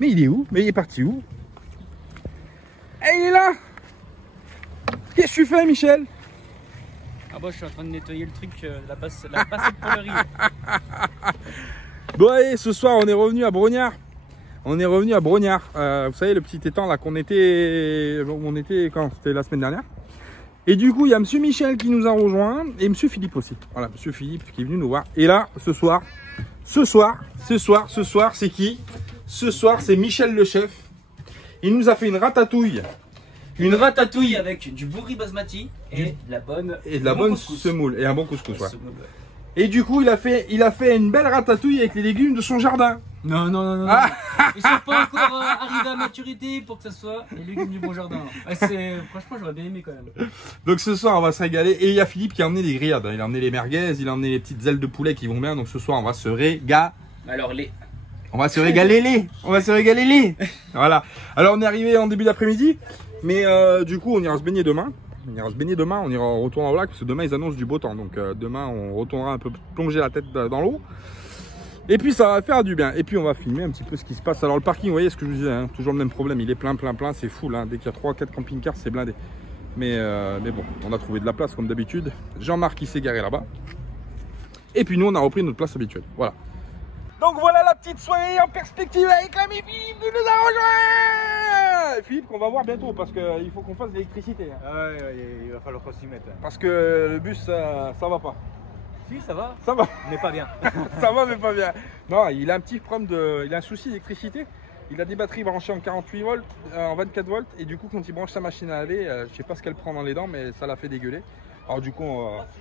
Mais il est où? Mais il est parti où? Eh, il est là! Qu'est-ce que tu fais, Michel? Ah bah je suis en train de nettoyer le truc, la passette pour le riz. Bon allez, ce soir on est revenu à Brognard. On est revenu à Brognard. Vous savez le petit étang là qu'on était... On était quand? C'était la semaine dernière. Et du coup il y a monsieur Michel qui nous a rejoint. Et monsieur Philippe aussi. Voilà, monsieur Philippe qui est venu nous voir. Et là, ce soir, c'est qui? Ce soir c'est Michel le chef. Il nous a fait une ratatouille. Une ratatouille avec du bourri basmati et de la bonne semoule et un bon couscous. Ouais. Semoule, ouais. Et du coup, il a fait une belle ratatouille avec les légumes de son jardin. Non. Ah. Ils sont pas encore arrivés à maturité pour que ça soit les légumes du bon jardin. Franchement, j'aurais bien aimé quand même. Donc ce soir, on va se régaler. Et il y a Philippe qui a emmené les grillades. Il a emmené les merguez, il a emmené les petites ailes de poulet qui vont bien. Donc ce soir, on va se régaler. Alors On va se régaler. Voilà. Alors on est arrivé en début d'après-midi. Mais du coup, on ira se baigner demain. On ira retourner au lac parce que demain ils annoncent du beau temps. Donc demain on retournera un peu plonger la tête dans l'eau. Et puis ça va faire du bien. Et puis on va filmer un petit peu ce qui se passe. Alors le parking, vous voyez ce que je vous disais, hein, toujours le même problème. Il est plein, c'est full. Hein. Dès qu'il y a 3-4 camping-cars, c'est blindé. Mais bon, on a trouvé de la place comme d'habitude. Jean-Marc il s'est garé là-bas. Et puis nous on a repris notre place habituelle. Voilà. Donc voilà la petite soirée en perspective avec l'ami Philippe qui nous a rejoint. Philippe qu'on va voir bientôt parce qu'il faut qu'on fasse de l'électricité. Hein. Ah ouais, il va falloir qu'on s'y mette. Parce que le bus ça va pas. Si, ça va. Ça va. Mais pas bien. Ça va mais pas bien. Non, il a un petit problème il a un souci d'électricité. Il a des batteries branchées en 48 volts, en 24 volts et du coup quand il branche sa machine à laver, je sais pas ce qu'elle prend dans les dents mais ça l'a fait dégueuler. Alors du coup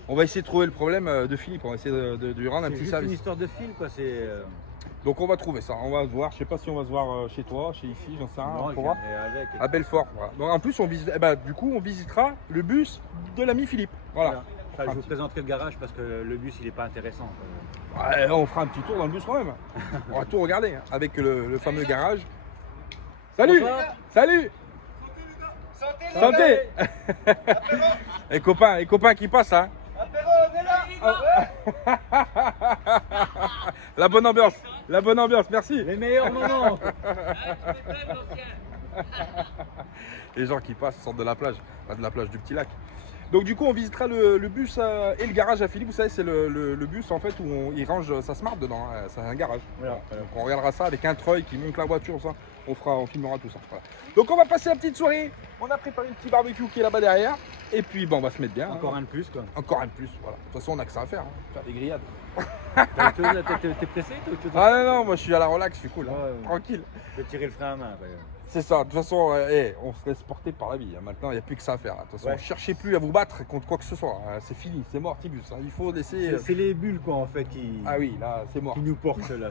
on va essayer de trouver le problème de Philippe, on va essayer de lui rendre un petit service. C'est une histoire de fil quoi, c'est... Donc on va trouver ça, on va se voir, je sais pas si on va se voir chez toi, chez ici, j'en sais rien, Non, on va voir. avec... À Belfort, voilà. Donc en plus on visite, du coup on visitera le bus de l'ami Philippe. Voilà. Enfin, je vous présenterai le garage parce que le bus il est pas intéressant. Ouais, on fera un petit tour dans le bus quand même. On va tout regarder hein, avec le fameux garage. Salut. Bonsoir. Salut. Santé. Les copains qui passent hein. La bonne ambiance, merci. Les meilleurs moments. Les gens qui passent sortent de la plage, pas de la plage du petit lac. Donc du coup on visitera le bus et le garage à Philippe. Vous savez c'est le bus en fait où il range sa Smart dedans, hein. C'est un garage. Voilà. Donc on regardera ça avec un treuil qui monte la voiture, ça. On filmera tout ça. Voilà. Donc on va passer la petite soirée. On a préparé un petit barbecue qui est là-bas derrière. Et puis bon on va se mettre bien. Encore un de plus quoi. Encore un de plus, voilà. De toute façon on a que ça à faire, hein. Faire des grillades. T'es pressé? Ah non, moi je suis à la relax, je suis cool, hein. Ouais. Tranquille. Je vais tirer le frein à main. C'est ça, de toute façon, on se laisse porter par la vie. Hein. Maintenant, il n'y a plus que ça à faire. De toute façon, ne cherchez plus à vous battre contre quoi que ce soit. Hein. C'est fini, c'est mort, Tibus. Hein. Il faut laisser. C'est les bulles quoi en fait qui. Ah oui, là, c'est mort. Qui nous portent là.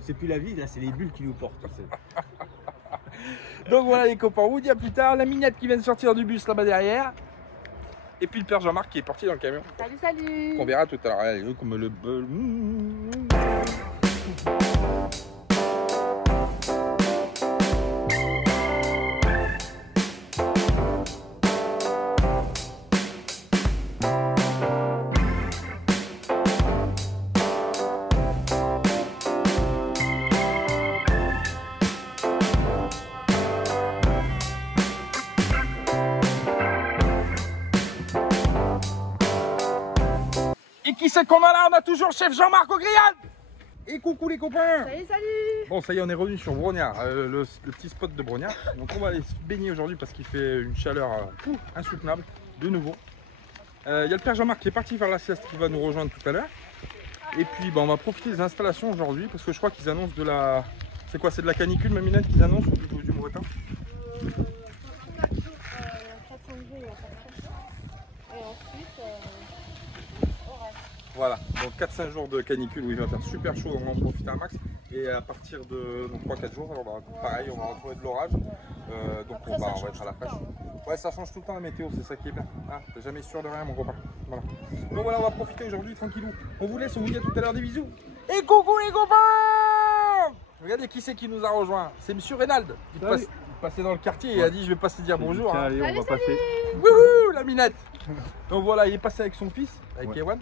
C'est plus la vie, là, c'est les bulles qui nous portent. Donc voilà les copains, on vous dit à plus tard. La mignette qui vient de sortir du bus là-bas derrière. Et puis le père Jean-Marc qui est parti dans le camion. Salut. On verra tout à l'heure. Allez, comme le. Et qui c'est qu'on a là? On a toujours chef Jean-Marc au grillade. Et coucou les copains. Salut. Bon ça y est on est revenu sur Brognard, le petit spot de Brognard. Donc on va aller se baigner aujourd'hui parce qu'il fait une chaleur insoutenable de nouveau. Il y a le père Jean-Marc qui est parti faire la sieste qui va nous rejoindre tout à l'heure. Et puis on va profiter des installations aujourd'hui parce que je crois qu'ils annoncent de la... C'est quoi? C'est de la canicule Maminette qu'ils annoncent du mauvais temps? Voilà, donc 4-5 jours de canicule où il va faire super chaud, on va en profiter un max. Et à partir de 3-4 jours, pareil, on va retrouver de l'orage. Donc on va être à la fraîche. Ouais, ça change tout le temps la météo, c'est ça qui est bien. Hein, t'es jamais sûr de rien, mon copain. Voilà. Donc voilà, on va profiter aujourd'hui tranquillou. On vous laisse, on vous dit à tout à l'heure, des bisous. Et coucou les copains! Regardez qui c'est qui nous a rejoint. C'est monsieur Reynald. Il passait dans le quartier et il a dit je vais passer dire bonjour. Hein. Allez, on va passer. Wouhou, la minette. Donc voilà, il est passé avec son fils, avec Evan.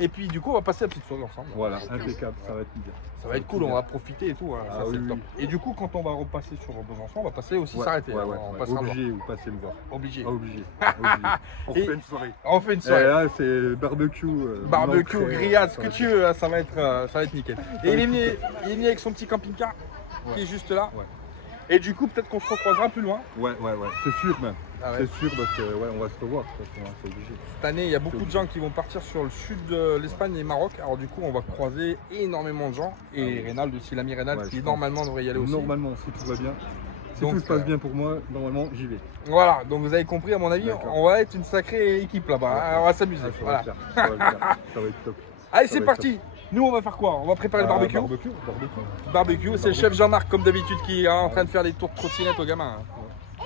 Et puis du coup, on va passer la petite soirée ensemble. Voilà, impeccable, ça va être bien. Ça va être cool, on va profiter et tout. Hein. Ah Ça, c'est oui, le top. oui. Et du coup, quand on va repasser sur Besançon, on va passer aussi s'arrêter. Ouais, hein. ouais, On ouais. passera le Obligé, vous passez le voir. voir. Obligé. Ah, obligé. Obligé. On Et- fait une soirée. On fait une Et soirée. là, c'est barbecue. Barbecue, entrée, grillade, ce ça que va tu être- veux, hein, ça va être nickel. Et il est venu avec son petit camping-car qui Ouais. est juste là. Ouais. Et du coup, peut-être qu'on se recroisera plus loin. Ouais, c'est sûr même. Ah ouais. C'est sûr parce que ouais, on va se revoir. De toute façon, hein, c'est obligé. Cette année, il y a beaucoup de gens qui vont partir sur le sud de l'Espagne et Maroc. Alors du coup, on va croiser énormément de gens. Et Reynald aussi, l'ami Reynald, Ouais, qui je pense. normalement devrait y aller aussi. Normalement, si tout va bien. Si Donc, tout se passe bien pour moi, normalement, j'y vais. Voilà, donc vous avez compris, à mon avis, D'accord. on va être une sacrée équipe là-bas. hein. On va s'amuser. Ah, ça va Voilà. être bien. Ça va être bien. Ça va être top. Allez, Ça c'est va parti. Nous, on va faire quoi? On va préparer le barbecue. Barbecue. Barbecue, c'est le chef Jean-Marc, comme d'habitude, qui est en train de faire des tours de trottinette aux gamins. hein.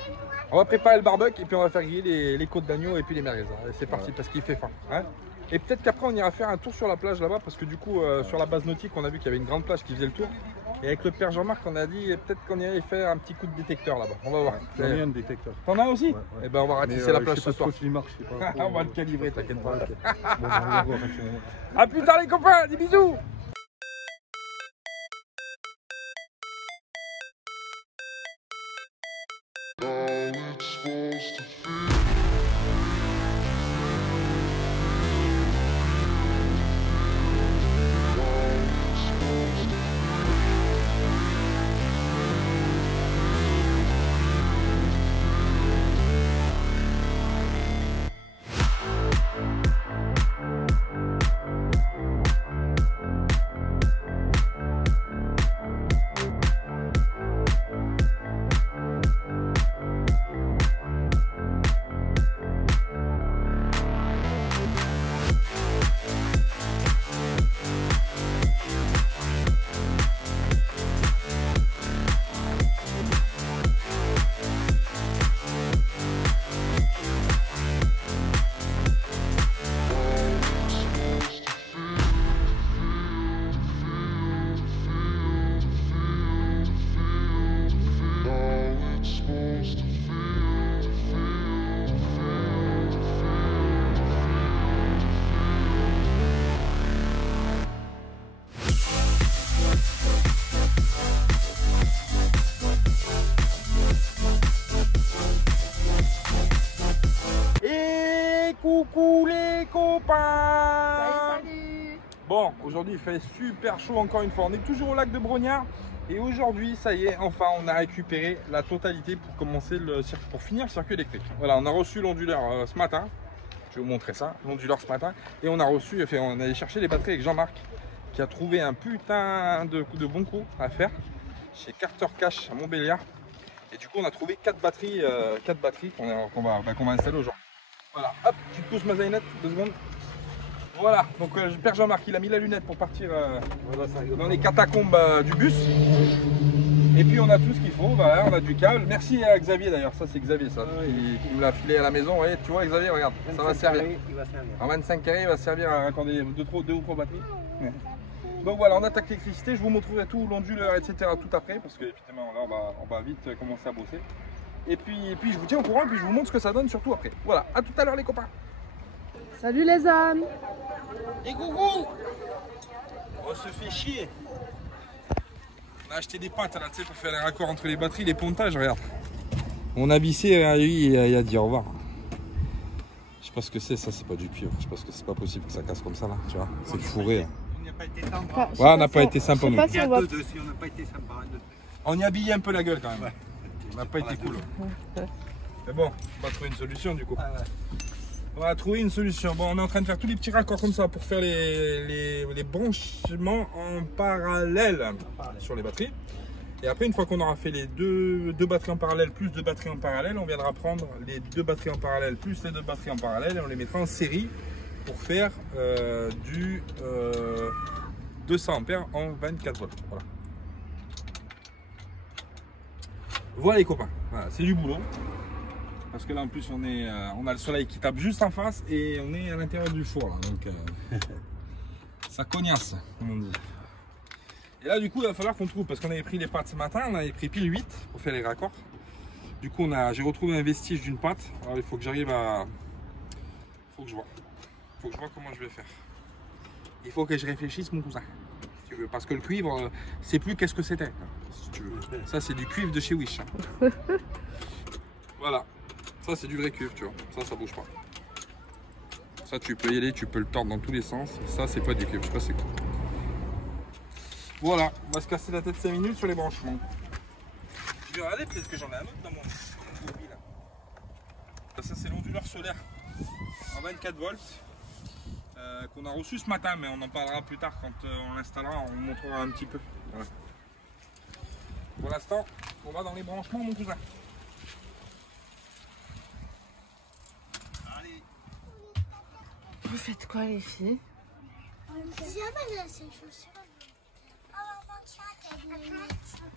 On va préparer le barbecue et puis on va faire griller les côtes d'agneau et puis les merguez. hein. Et c'est parti parce qu'il fait faim. hein. Et peut-être qu'après on ira faire un tour sur la plage là-bas parce que du coup sur la base nautique on a vu qu'il y avait une grande plage qui faisait le tour. Et avec le père Jean-Marc on a dit peut-être qu'on irait faire un petit coup de détecteur là-bas. On va voir. J'en ai un détecteur. T'en as aussi? Ouais, ouais. Eh ben on va Mais, ratisser la plage je sais ce pas soir. trop s'il marche, je sais pas trop. On va le calibrer, t'inquiète pas. Ok. Bon, on va voir. A plus tard les copains, des bisous. Et coucou les copains. Salut. Bon, aujourd'hui il fait super chaud encore une fois. On est toujours au lac de Brognard. Et aujourd'hui, ça y est, enfin on a récupéré la totalité pour commencer pour finir le circuit électrique. Voilà, on a reçu l'onduleur ce matin. Je vais vous montrer ça, l'onduleur ce matin. Et on a reçu, enfin, on est allé chercher les batteries avec Jean-Marc qui a trouvé un putain de bons coups à faire chez Carter Cash à Montbéliard. Et du coup, on a trouvé 4 batteries qu'on va installer aujourd'hui. Voilà, hop, tu te pousses ma zaïnette, 2 secondes. Voilà, donc le père Jean-Marc, il a mis la lunette pour partir dans les catacombes du bus. Et puis on a tout ce qu'il faut, voilà, on a du câble. Merci à Xavier d'ailleurs, ça c'est Xavier ça, qui me l'a filé à la maison. Ouais, tu vois Xavier, regarde, ça va servir. Il va servir. En 25 carrés, il va servir à raccorder 2 ou 3 batteries. Ouais. Donc voilà, on attaque l'électricité, je vous montrerai tout, l'onduleur, etc. tout après, parce que évidemment là on va vite commencer à bosser. Et puis je vous tiens au courant, et puis je vous montre ce que ça donne surtout après. Voilà, à tout à l'heure les copains. Salut les âmes. Et coucou. On se fait chier. On a acheté des pâtes là, tu sais, pour faire les raccords entre les batteries, les pontages, regarde. On a vissé, lui, il a dit au revoir. Je sais pas ce que c'est, ça c'est pas du cuivre. Je pense que c'est pas possible que ça casse comme ça là, tu vois. C'est fourré. On n'a pas été sympa. Enfin, je sais Ouais, on n'a si pas été sympa, Je sais nous. pas Il si y a on va. deux dessus, on n'a pas été sympa. On y a habillé un peu la gueule quand même. Ouais. On n'a pas été cool. Mais bon, on va trouver une solution du coup. Ah ouais. On va trouver une solution. Bon, on est en train de faire tous les petits raccords comme ça pour faire les branchements en parallèle sur les batteries. Et après, une fois qu'on aura fait les deux batteries en parallèle plus 2 batteries en parallèle, on viendra prendre les 2 batteries en parallèle plus les 2 batteries en parallèle et on les mettra en série pour faire du 200 ampères en 24 volts. Voilà. Voilà les copains, voilà, c'est du boulot. Parce que là en plus on a le soleil qui tape juste en face et on est à l'intérieur du four là, donc ça cognasse comme on dit. Et là du coup il va falloir qu'on trouve, parce qu'on avait pris les pâtes ce matin, on avait pris pile 8 pour faire les raccords. Du coup j'ai retrouvé un vestige d'une pâte, alors il faut que j'arrive à... Faut que je vois comment je vais faire. il faut que je réfléchisse, mon cousin. Si tu veux. Parce que le cuivre, c'est plus qu'est-ce que c'était. Si tu veux. Ça, c'est du cuivre de chez Wish. Voilà. Ça, c'est du vrai cuivre, tu vois. Ça bouge pas. Ça, tu peux y aller, tu peux le tordre dans tous les sens. Ça, c'est pas du cuivre. Je sais pas c'est quoi. Voilà. On va se casser la tête 5 minutes sur les branchements. Je vais regarder, peut-être que j'en ai un autre dans mon mobile. Ça, c'est l'onduleur solaire en 24 volts qu'on a reçu ce matin, mais on en parlera plus tard quand on l'installera, on montrera un petit peu. Voilà. Pour l'instant, on va dans les branchements, mon cousin. Allez. Vous faites quoi les filles?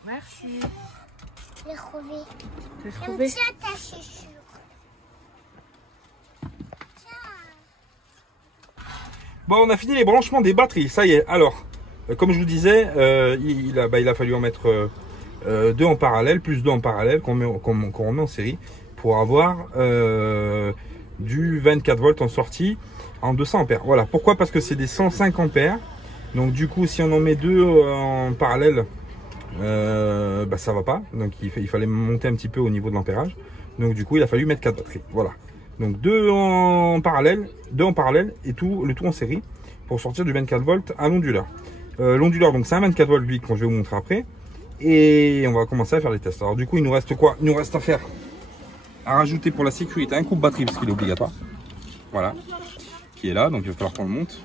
Merci. Je l'ai trouvé. Tu l'as Je me trouvé? tiens attaché sur. Bon, on a fini les branchements des batteries, ça y est. Alors, comme je vous disais, il a fallu en mettre 2 en parallèle, plus 2 en parallèle, qu'on remet en série, pour avoir du 24 volts en sortie en 200 ampères. Voilà, pourquoi? Parce que c'est des 105 ampères. Donc du coup, si on en met 2 en parallèle, ça va pas. Donc il fallait monter un petit peu au niveau de l'ampérage. Donc du coup, il a fallu mettre 4 batteries. Voilà. Donc 2 en parallèle et le tout en série pour sortir du 24 volts à l'onduleur. L'onduleur, donc c'est un 24 volts lui qu'on je vais vous montrer après. Et on va commencer à faire les tests. Alors du coup, il nous reste quoi? Il nous reste à rajouter pour la sécurité un coupe-batterie parce qu'il est obligatoire. Voilà. Qui est là, donc il va falloir qu'on le monte.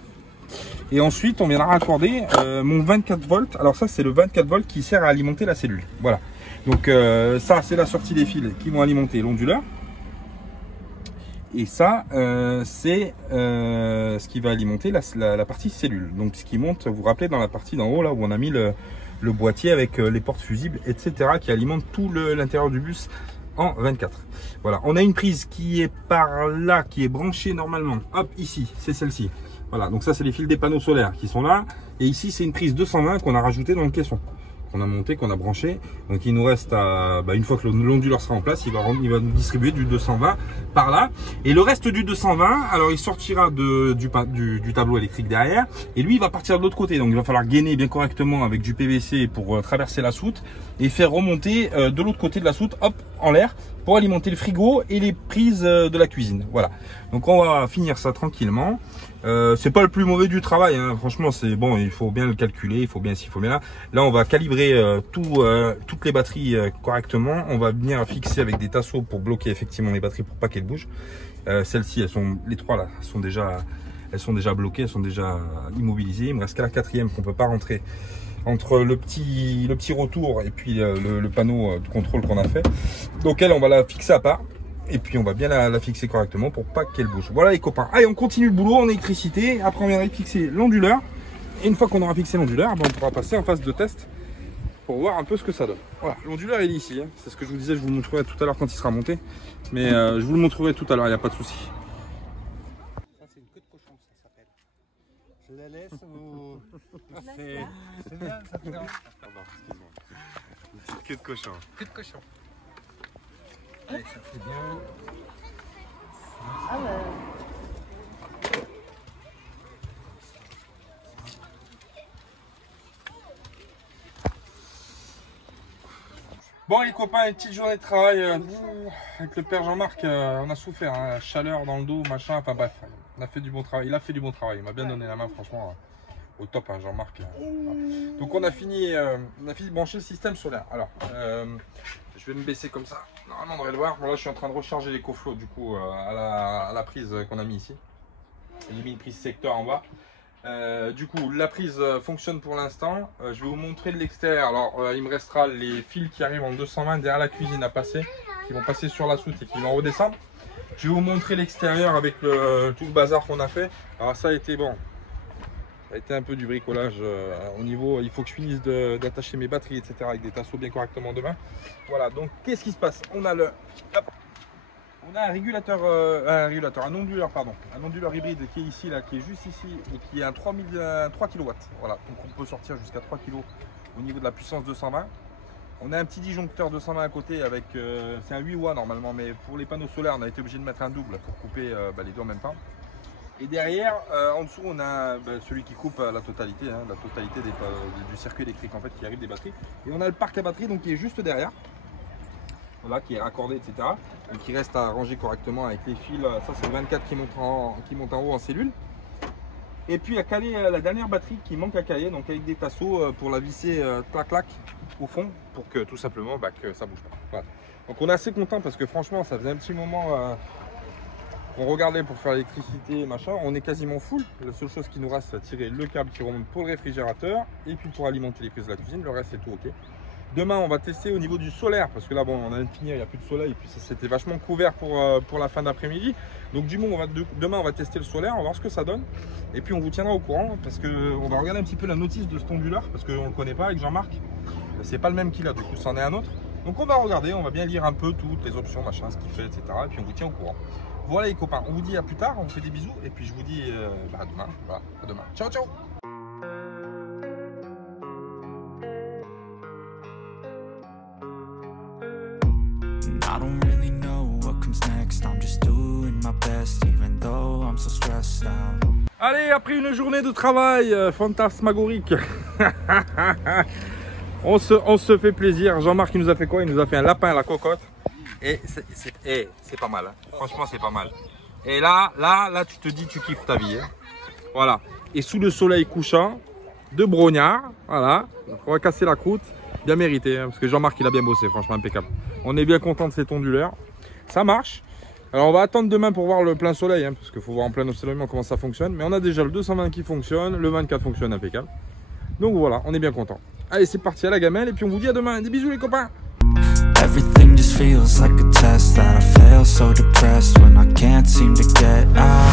Et ensuite, on viendra raccorder mon 24 volts. Alors ça, c'est le 24 volts qui sert à alimenter la cellule. Voilà. Donc ça, c'est la sortie des fils qui vont alimenter l'onduleur. Et ça, c'est ce qui va alimenter la partie cellule. Donc ce qui monte, vous vous rappelez, dans la partie d'en haut, là où on a mis le boîtier avec les portes fusibles, etc. qui alimente tout l'intérieur du bus en 24. Voilà, on a une prise qui est par là, qui est branchée normalement. Hop, ici, c'est celle-ci. Voilà, donc ça, c'est les fils des panneaux solaires qui sont là. Et ici, c'est une prise 220 qu'on a rajoutée dans le caisson. Qu'on a monté, qu'on a branché. Donc il nous reste à, une fois que l'onduleur sera en place, il va nous distribuer du 220 par là. Et le reste du 220, alors il sortira du tableau électrique derrière. Et lui, il va partir de l'autre côté. Donc il va falloir gainer bien correctement avec du PVC pour traverser la soute et faire remonter de l'autre côté de la soute, hop, en l'air, pour alimenter le frigo et les prises de la cuisine. Voilà. Donc on va finir ça tranquillement. C'est pas le plus mauvais du travail, hein. Franchement, c'est bon, il faut bien le calculer, il faut bien ci, il faut bien là. Là, on va calibrer toutes les batteries correctement. On va venir fixer avec des tasseaux pour bloquer effectivement les batteries pour pas qu'elles bougent. Celles-ci, les trois là, elles sont déjà bloquées, elles sont déjà immobilisées. Il me reste qu'à la quatrième qu'on peut pas rentrer entre le petit retour et puis le panneau de contrôle qu'on a fait. Donc elle, on va la fixer à part. Et puis on va bien la fixer correctement pour pas qu'elle bouge. Voilà les copains. Allez, on continue le boulot en électricité. Après on viendra fixer l'onduleur. Et une fois qu'on aura fixé l'onduleur, on pourra passer en phase de test pour voir un peu ce que ça donne. Voilà, l'onduleur il est ici. Hein. C'est ce que je vous disais, je vous le montrerai tout à l'heure quand il sera monté. Mais je vous le montrerai tout à l'heure, il n'y a pas de souci. Ça, c'est une queue de cochon, ça s'appelle. Je la laisse ou. C'est bien, ça te dérange. Pardon, excuse-moi. Une petite queue de cochon. Queue de cochon. Allez, ça fait bien. Ah bah. Bon les copains, une petite journée de travail avec le père Jean-Marc, on a souffert, hein, la chaleur dans le dos, machin, enfin bref, on a fait du bon travail, il a fait du bon travail, il m'a bien donné la main franchement, au top hein, Jean-Marc. Voilà. Donc on a fini de brancher le système solaire. Alors, je vais me baisser comme ça, normalement on devrait le voir. Bon là je suis en train de recharger les coflots du coup à la prise qu'on a mis ici. J'ai mis une prise secteur en bas. Du coup la prise fonctionne pour l'instant. Je vais vous montrer de l'extérieur. Alors il me restera les fils qui arrivent en 220 derrière la cuisine à passer, qui vont passer sur la soute et qui vont redescendre. Je vais vous montrer l'extérieur avec tout le bazar qu'on a fait. Alors ça a été bon. Ça a été un peu du bricolage au niveau, il faut que je finisse d'attacher mes batteries, etc. avec des tasseaux bien correctement demain. Voilà, donc qu'est-ce qui se passe? On a un onduleur hybride qui est ici, là, qui est juste ici et qui est un 3 kW. Voilà, donc on peut sortir jusqu'à 3 kg au niveau de la puissance 220. On a un petit disjoncteur 220 à côté avec, c'est un 8 watts normalement, mais pour les panneaux solaires, on a été obligé de mettre un double pour couper les deux en même temps. Et derrière, en dessous, on a celui qui coupe la totalité, hein, du circuit électrique en fait qui arrive des batteries. Et on a le parc à batterie donc qui est juste derrière. Voilà, qui est raccordé, etc. Et qui reste à ranger correctement avec les fils. Ça, c'est le 24 qui monte en haut en cellule. Et puis à caler la dernière batterie qui manque à caler, donc avec des tasseaux pour la visser clac-clac au fond pour que tout simplement que ça bouge pas. Voilà. Donc on est assez content parce que franchement, ça faisait un petit moment qu'on regardait pour faire l'électricité, machin. On est quasiment full. La seule chose qui nous reste, c'est tirer le câble qui remonte pour le réfrigérateur et puis pour alimenter les prises de la cuisine. Le reste, c'est tout ok. Demain, on va tester au niveau du solaire parce que là, bon, on a une finir, il n'y a plus de soleil et puis ça c'était vachement couvert pour la fin d'après-midi. Donc du coup, demain, on va tester le solaire, on va voir ce que ça donne. Et puis on vous tiendra au courant parce qu'on va regarder un petit peu la notice de cet onduleur parce qu'on ne le connaît pas avec Jean-Marc. C'est pas le même qu'il a, du coup, c'en est un autre. Donc on va regarder, on va bien lire un peu toutes les options, machin, ce qu'il fait, etc. Et puis on vous tient au courant. Voilà les copains, on vous dit à plus tard, on vous fait des bisous et puis je vous dis à demain. Voilà, à demain. Ciao, ciao. I don't really know what comes next. I'm just doing my best, even though I'm so stressed out. Allez, après une journée de travail fantasmagorique, on se fait plaisir. Jean-Marc, il nous a fait quoi? Il nous a fait un lapin à la cocotte. Et c'est pas mal, hein. Franchement, c'est pas mal. Et là, tu te dis, tu kiffes ta vie. Hein. Voilà. Et sous le soleil couchant, de brognard, voilà. On va casser la croûte. Bien mérité, hein, parce que Jean-Marc, il a bien bossé, franchement, impeccable. On est bien content de cet onduleur. Ça marche. Alors, on va attendre demain pour voir le plein soleil, hein, parce qu'il faut voir en plein ensoleillement comment ça fonctionne. Mais on a déjà le 220 qui fonctionne, le 24 fonctionne impeccable. Donc voilà, on est bien content. Allez, c'est parti à la gamelle, et puis on vous dit à demain. Des bisous, les copains. Everything just feels like a test that I fail, so depressed when I can't seem to get out.